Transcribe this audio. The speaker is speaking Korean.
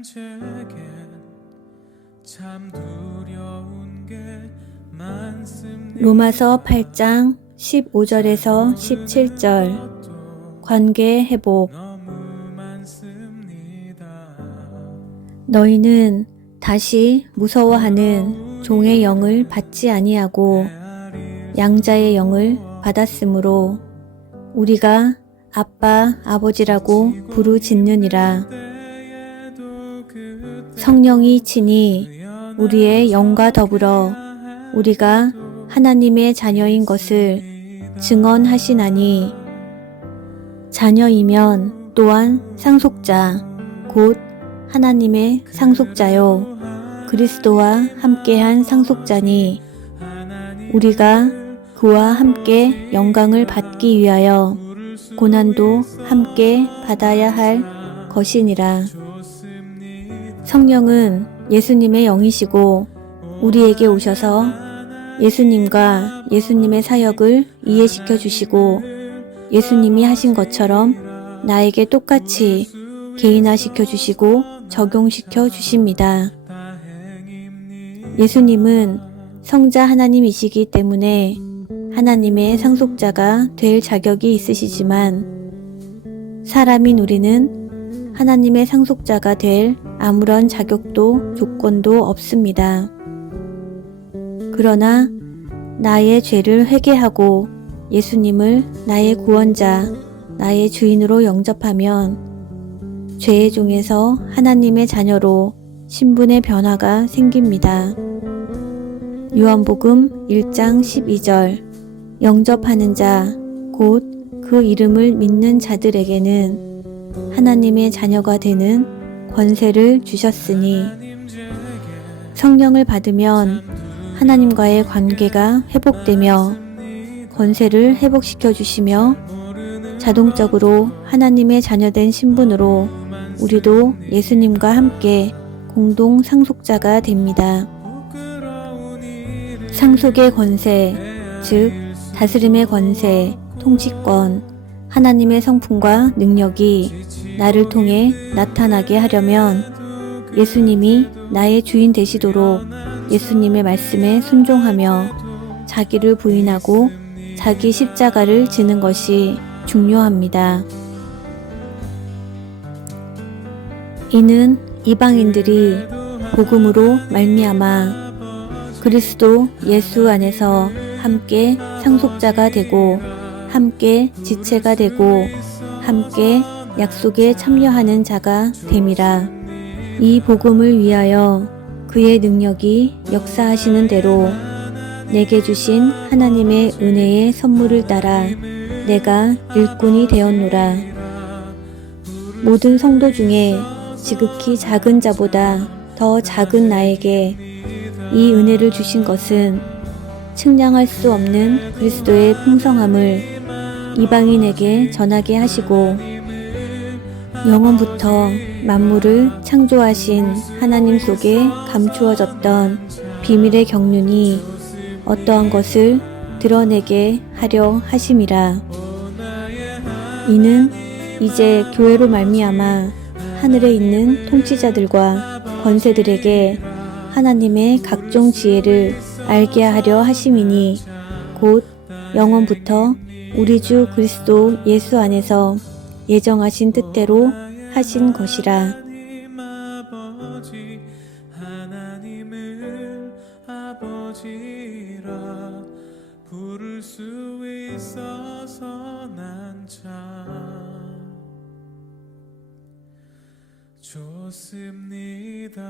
하나님 제겐 참 두려운 게 많습니다. 로마서 8장 15절에서 17절. 관계 회복. 너희는 다시 무서워하는 종의 영을 받지 아니하고 양자의 영을 받았으므로 우리가 아빠 아버지라고 부르짖느니라 성령이 친히 우리의 영과 더불어 우리가 하나님의 자녀인 것을 증언하시나니 자녀이면 또한 상속자 곧 하나님의 상속자요. 그리스도와 함께한 상속자니 우리가 그와 함께 영광을 받기 위하여 고난도 함께 받아야 할 것이니라 성령은 예수님의 영이시고 우리에게 오셔서 예수님과 예수님의 사역을 이해시켜 주시고 예수님이 하신 것처럼 나에게 똑같이 개인화시켜 주시고 적용시켜 주십니다. 예수님은 성자 하나님이시기 때문에 하나님의 상속자가 될 자격이 있으시지만 사람인 우리는 하나님의 상속자가 될 아무런 자격도 조건도 없습니다. 그러나 나의 죄를 회개하고 예수님을 나의 구원자, 나의 주인으로 영접하면 죄의 종에서 하나님의 자녀로 신분의 변화가 생깁니다. 요한복음 1장 12절 영접하는 자, 곧 그 이름을 믿는 자들에게는 하나님의 자녀가 되는 권세를 주셨으니 성령을 받으면 하나님과의 관계가 회복되며 권세를 회복시켜 주시며 자동적으로 하나님의 자녀된 신분으로 우리도 예수님과 함께 공동 상속자가 됩니다. 상속의 권세, 즉 다스림의 권세, 통치권, 하나님의 성품과 능력이 나를 통해 나타나게 하려면 예수님이 나의 주인 되시도록 예수님의 말씀에 순종하며 자기를 부인하고 자기 십자가를 지는 것이 중요합니다. 이는 이방인들이 복음으로 말미암아 그리스도 예수 안에서 함께 상속자가 되고 함께 지체가 되고 함께 약속에 참여하는 자가 됨이라. 이 복음을 위하여 그의 능력이 역사하시는 대로 내게 주신 하나님의 은혜의 선물을 따라 내가 일꾼이 되었노라. 모든 성도 중에 지극히 작은 자보다 더 작은 나에게 이 은혜를 주신 것은 측량할 수 없는 그리스도의 풍성함을 이방인에게 전하게 하시고 영원부터 만물을 창조하신 하나님 속에 감추어졌던 비밀의 경륜이 어떠한 것을 드러내게 하려 하심이라. 이는 이제 교회로 말미암아 하늘에 있는 통치자들과 권세들에게 하나님의 각종 지혜를 알게 하려 하심이니 곧 영원부터 우리 주 그리스도 예수 안에서 예정하신 뜻대로 하신 것이라. 좋습니다.